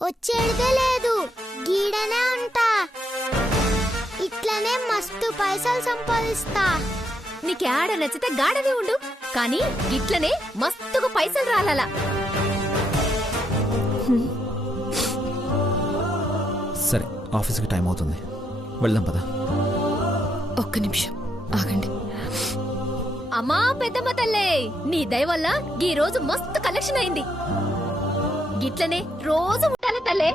వచ్చేదే లేదు, గీడనే ఉంటా. ఇట్లనే మస్తు పైసలు సంపాదిస్తా. నీకేడ నచ్చితే గాడనే ఉండు, కానీ ఇట్లనే మస్తుగా పైసలు రాలాలా. సరే, ఆఫీస్కి టైం అవుతుంది, వెళ్దాం పదా. ఒక్క నిమిషం ఆగండి. అమ్మా పెద్దమ్మ తల్లే, నీ దయ వల్ల ఈ రోజు మస్తు కలెక్షన్ అయింది. గిట్లనే రోజు ఉండాలి తల్లే.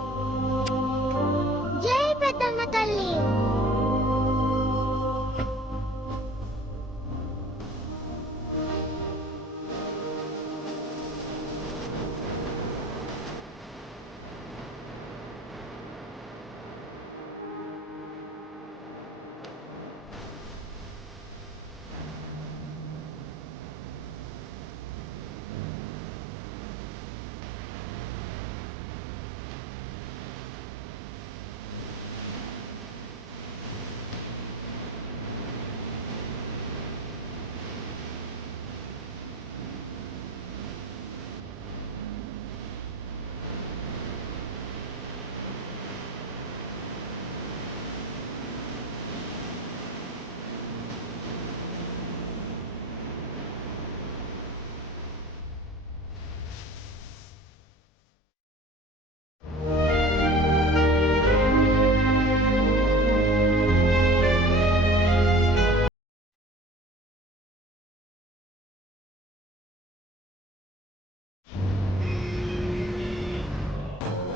జై పెద్దమ్మ తల్లి.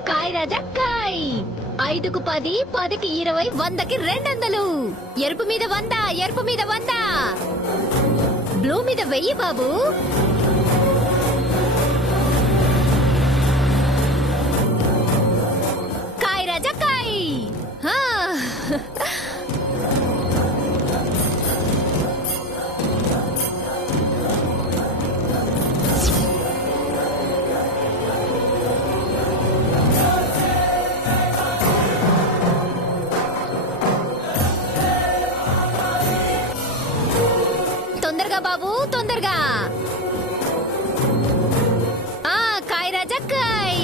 కాయ్ రాజా కాయ్. 5కు 10, 10కి 20, 100కి 200. ఎరుపు మీద 100, ఎరుపు మీద 100. బ్లూ మీద 1000 బాబు. కాయ్ రాజా కాయ్. హా. తొందరగా బాబు, తొందరగా. కాయ్ రాజా కాయ్.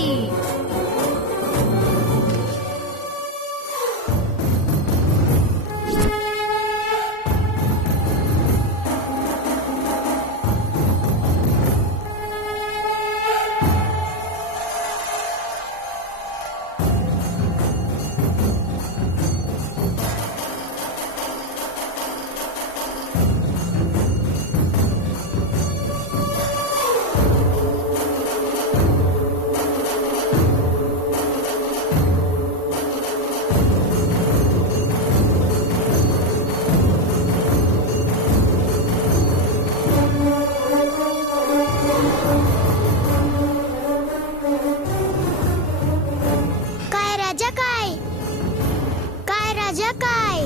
కాయ్ రాజా కాయ్. కాయ్ రాజా కాయ్.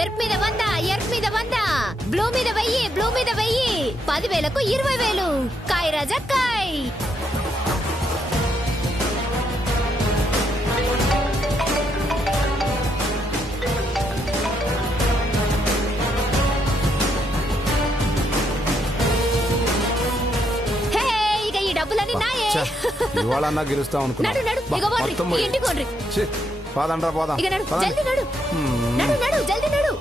ఎరుపు మీద 100, ఎరుపు మీద 100. బ్లూ మీద 1000, బ్లూ మీద 1000. 10,000కు 20,000. కాయ్ రాజా కాయ్. హే, ఇక ఈ డబ్బులన్నీ నాయే. ఇవాళ గెలుస్తాం అనుకున్నా. నడు నడు, ఇక పోండి, మొత్తం పోయి. ఇంటికి పోండి. ఛీ, పాదండ్రా పోదాం. ఇక నడు, పదండి. జల్ది నడు. నడు నడు, జల్ది నడు.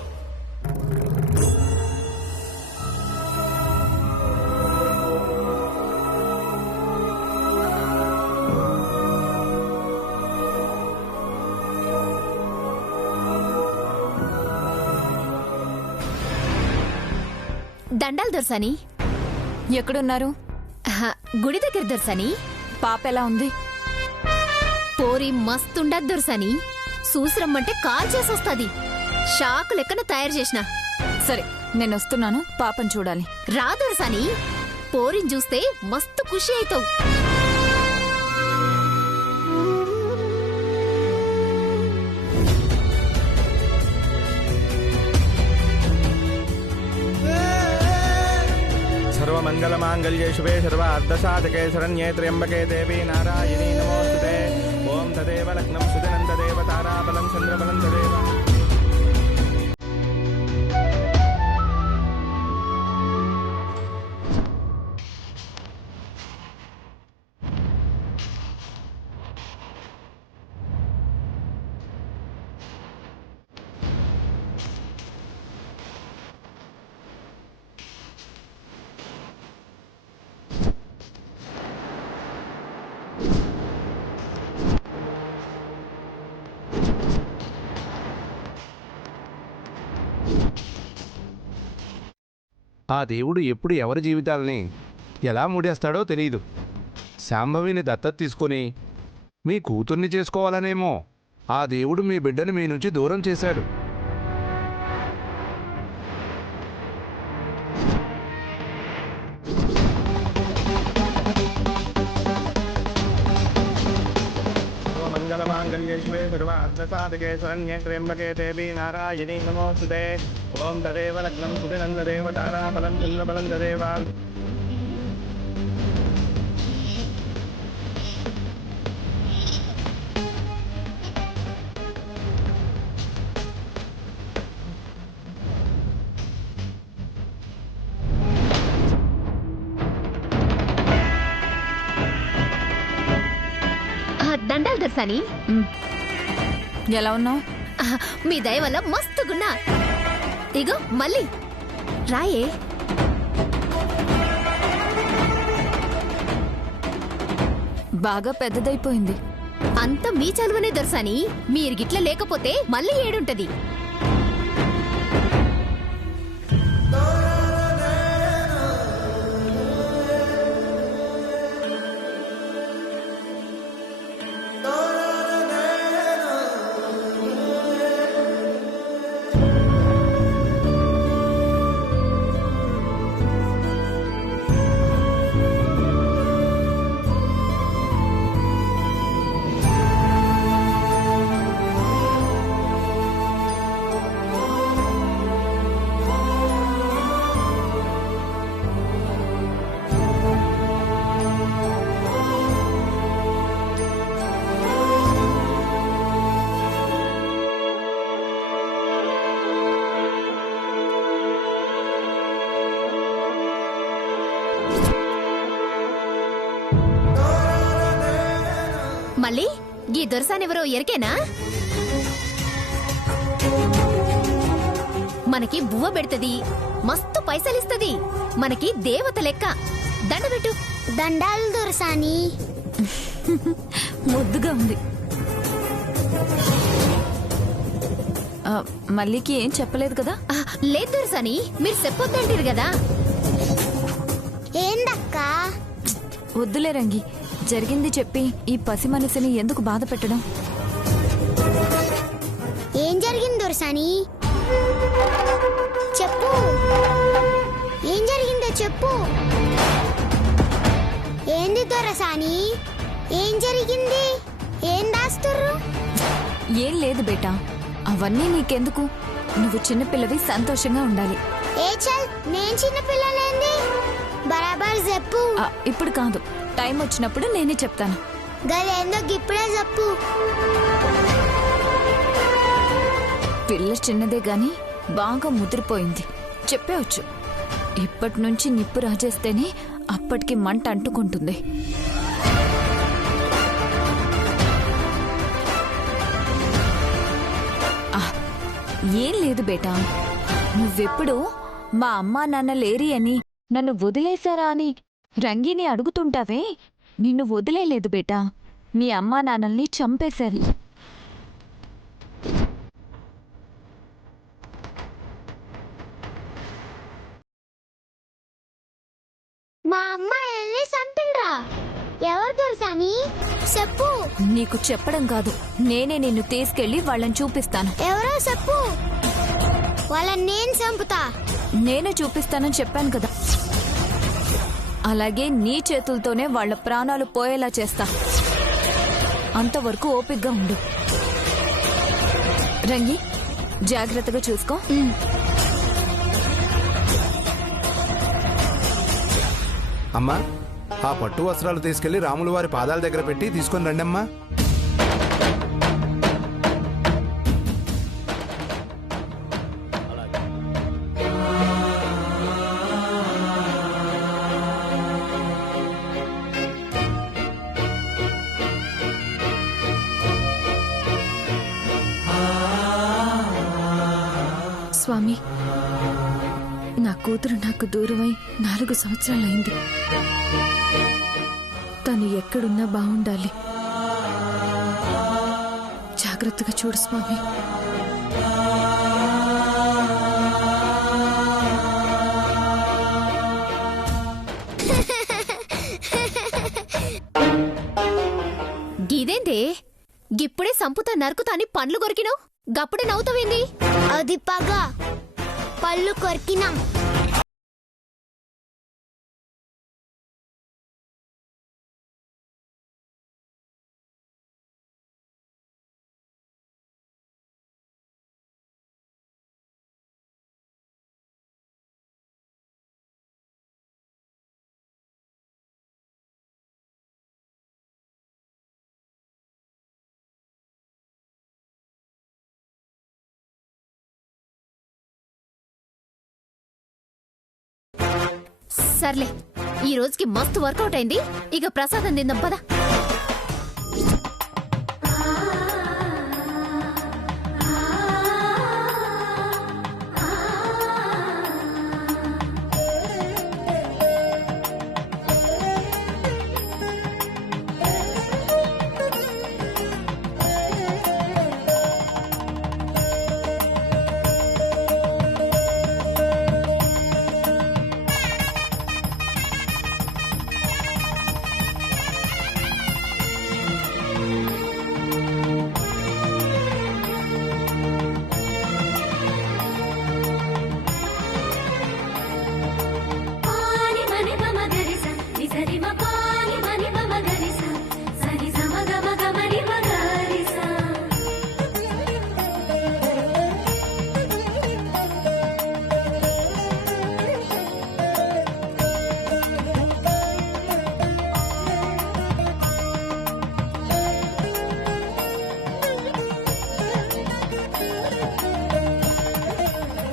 దండాలు దొరసాని. ఎక్కడున్నారు? గుడి దగ్గర దొరసాని. పాప ఎలా ఉంది? పోరి మస్తుండదు దొరసాని. చూసిరమ్మంటే కాల్ చేసొస్తది. షాకు లెక్కన తయారు చేసిన. సరే, నేను వస్తున్నాను, పాపని చూడాలి. రా దొరసాని, పోరిని చూస్తే మస్తు ఖుషి అవుతావు. सर्वमंगलमांगल्ये शिवे सर्वार्धसाधके शरण्ये त्र्यंबके देवी नारायणी नमोस्तुते। ओम तदेव लग्नं सुजनं तदेव ताराबलं चंद्रबलं तदेव। ఆ దేవుడు ఎప్పుడు ఎవరి జీవితాలని ఎలా ముడేస్తాడో తెలియదు. శాంభవిని దత్తత తీసుకొని మీ కూతుర్ని చేసుకోవాలనేమో ఆ దేవుడు మీ బిడ్డని మీ నుంచి దూరం చేశాడు. మంగళమాంగళ్యే శివే సర్వార్థసాధకే శరణ్యే త్ర్యంబకే దేవీ నారాయణీ నమోస్తుతే. ఓం తదేవ లగ్నం సుభినందదేవ తారాబలం చంద్రబలం తదేవ. దండాలు దర్శని. ఎలా ఉన్నావు? మీ దయ వల్ల మస్తుగున్నా. ఇగో మళ్ళీ రాయే. బాగా పెద్దదైపోయింది. అంత మీ చలువనే దర్శని. మీరు గిట్ల లేకపోతే మళ్ళీ ఏడుంటది. మళ్ళీ ఈ దొరసానెవరో ఎరికేనా? మనకి బువ్వ పెడుతుంది, మస్తు పైసలిస్తది, మనకి దేవత లెక్క. దండబెట్టు. దండాలు దొరసాని. ముద్దుగా ఉంది. మల్లికి ఏం చెప్పలేదు కదా? లేదు దొరసాని, మీరు చెప్పొద్దంటారు కదా. ఏందక్కా? వద్దులే రంగి, జరిగింది చెప్పి ఈ పసి మనసుని ఎందుకు బాధ పెట్టడం? ఏం జరిగింది దొరసాని? చెప్పు, ఏం జరిగిందో చెప్పు. ఏంది దొరసాని, ఏం జరిగింది? ఏం దాస్తుర్రు? ఏం లేదు బేటా, అవన్నీ నీకెందుకు? నువ్వు చిన్నపిల్లవి, సంతోషంగా ఉండాలి. ఏ చల్, నేను చిన్న పిల్లలేంది? బరాబర్ చెప్పు. ఇప్పుడు కాదు, టైం వచ్చినప్పుడు నేనే చెప్తాను. గదేందో ఇప్పుడే చెప్పు. పిల్ల చిన్నదే గాని బాగా ముదిరిపోయింది, చెప్పేవచ్చు. ఇప్పటి నుంచి నిప్పు రాజేస్తేనే అప్పటికి మంట అంటుకుంటుంది. ఏం లేదు బేటా, నువ్వెప్పుడు మా అమ్మా నాన్న లేరి అని, నన్ను వదిలేశారా అని రంగిని అడుగుతుంటావే, నిన్ను వదిలేలేదు బేటా. మీ అమ్మా నాన్నల్ని చంపేశారు. మా అమ్మ వెళ్ళి చంపిండ్రా? ఎవరు దొరసాని? చెప్పు. నీకు చెప్పడం కాదు, నేనే నిన్ను తీసుకెళ్లి వాళ్ళని చూపిస్తాను. ఎవరో చెప్పు, వాళ్ళని నేను చంపుతా. నేనే చూపిస్తానని చెప్పాను కదా. అలాగే నీ చేతులతోనే వాళ్ళ ప్రాణాలు పోయేలా చేస్తా. అంతవరకు ఓపిగ్గా ఉండు. రంగి, జాగ్రత్తగా చూసుకో. అమ్మా, ఆ పట్టు వస్త్రాలు తీసుకెళ్లి రాముల వారి పాదాల దగ్గర పెట్టి తీసుకొని రండి అమ్మా. స్వామి, నా కూతురు నాకు దూరమై 4 సంవత్సరాలైంది. తను ఎక్కడున్నా బాగుండాలి. జాగ్రత్తగా చూడు స్వామి. గిప్పుడే సంపుతా నరుకుతా అని పండ్లు కొరికినావు గప్పుడే నవ్వుతావేంది? అది పగ. పళ్ళు కొరికినాం. సర్లే, ఈ రోజుకి మస్తు వర్కౌట్ అయింది. ఇక ప్రసాదం తిందాం పద.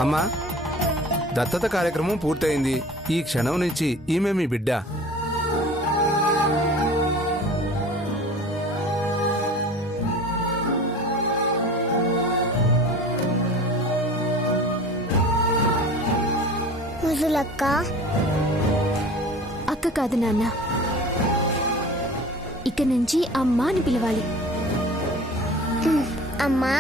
అమ్మా, దత్తత కార్యక్రమం పూర్తయింది. ఈ క్షణం నుంచి ఈమె మీ బిడ్డ. ముసలక్క. అక్క కాదు నాన్న, ఇక నుంచి అమ్మా అని పిలవాలి. అమ్మా.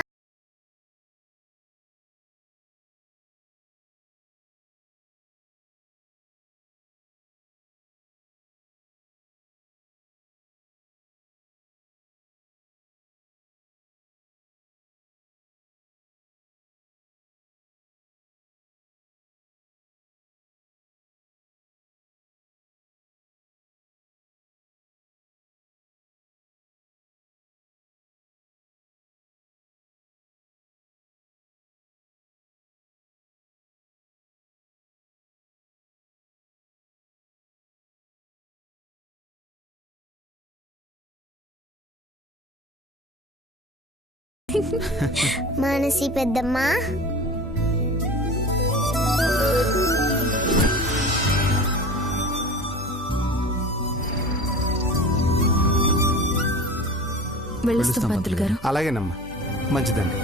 మానసి పెద్దమ్మ. వెళ్ళొస్తాం పంతులు గారు. అలాగేనమ్మా, మంచిదండి.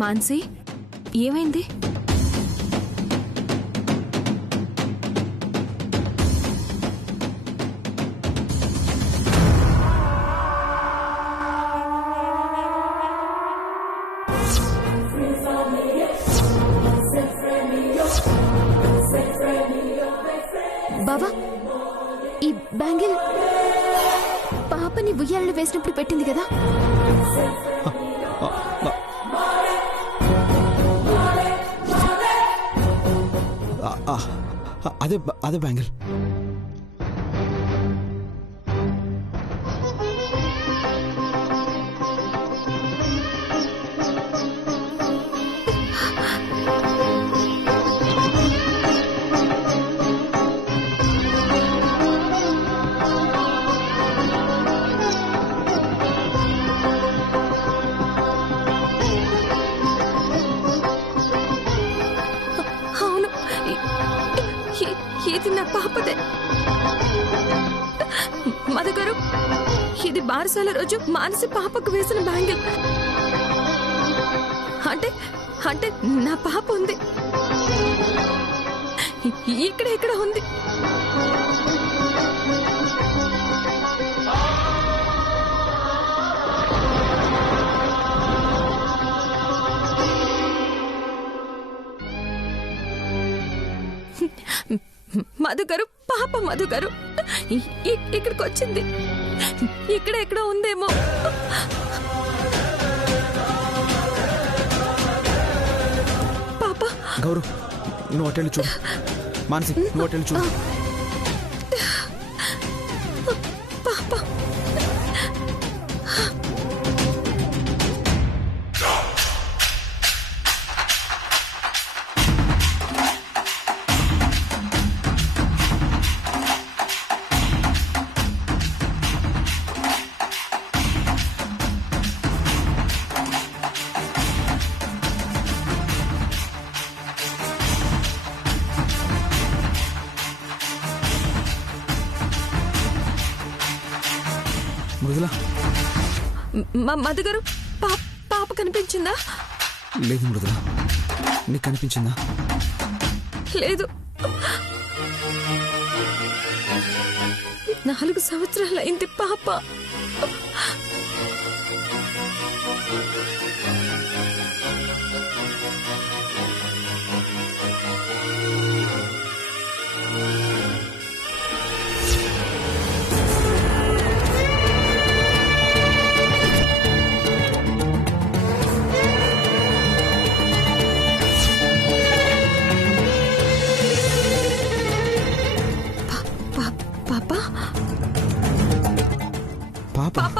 మాన్సి, ఏమైంది? బావా, ఈ బ్యాంగిల్ పాపని ఉయ్యాలలో వేసినప్పుడు పెట్టింది కదా? అదే అదే బ్యాంగిల్. అవును, ఇది నా పాపదే. మధు గారు, ఇది బారసాల రోజు మానసి పాపకు వేసిన బ్యాంగిల్. అంటే అంటే నా పాప ఉంది, ఇక్కడ ఉంది. మధుగారు, పాప మధుగారు ఇక్కడికి వచ్చింది. ఇక్కడ ఉందేమో. పాప. గౌరవ్, నువ్వు అటెళ్ళి చూడు. మానసి, నువ్వు అటెళ్ళి చూడు. పాప. మృదుల. మధుగారు, పాప కనిపించిందా? లేదు మృదుల, నీకు కనిపించిందా? లేదు. 4 సంవత్సరాలైంది పాప. పాప.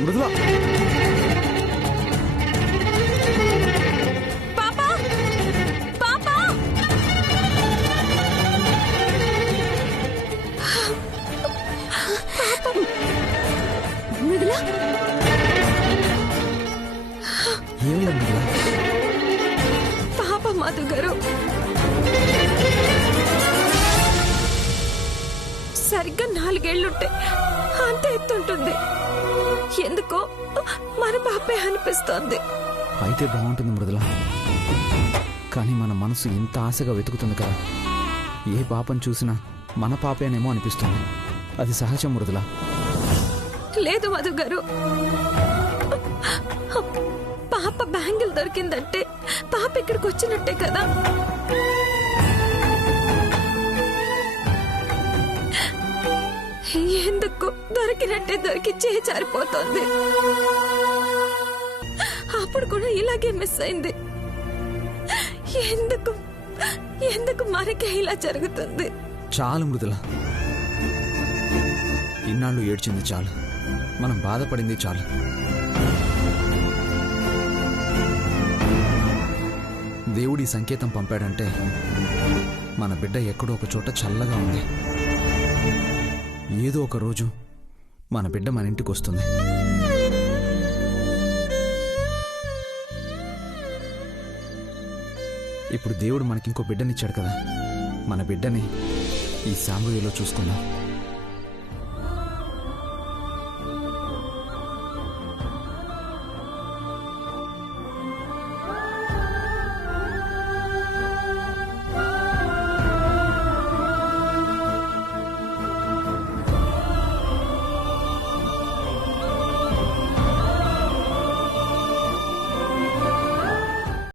మృదుల. మృదుల. ఏమైంది మృదుల? పాప మధుగారు సరిగ్గా 4 ఏళ్లుంటే అంత ఎత్తుంటుంది. ఎందుకో మన పాపే అనిపిస్తోంది. అయితే బాగుంటుంది మృదుల. కానీ మన మనసు ఇంత ఆశగా వెతుకుతుంది కదా, ఏ పాపను చూసినా మన పాపేనేమో అనిపిస్తుంది. అది సహజం మృదుల. లేదు మధుగారు, పాప బ్యాంగిల్ దొరికిందంటే పాప ఇక్కడికి వచ్చినట్టే కదా. ఎందుకు దొరికినట్టే దొరికి చేజారిపోతుంది. అప్పుడు కూడా ఇలాగే మిస్ అయింది. ఎందుకు మనకే ఇలా జరుగుతుంది? చాలు మృదుల, ఇన్నాళ్ళు ఏడ్చింది చాలు, మనం బాధపడింది చాలు. దేవుడి సంకేతం పంపాడంటే మన బిడ్డ ఎక్కడో ఒక చోట చల్లగా ఉంది. ఏదో ఒక రోజు మన బిడ్డ మన ఇంటికి వస్తుంది. ఇప్పుడు దేవుడు మనకింకో బిడ్డనిచ్చాడు కదా, మన బిడ్డని ఈ సాంబయ్యలో చూసుకుందాం.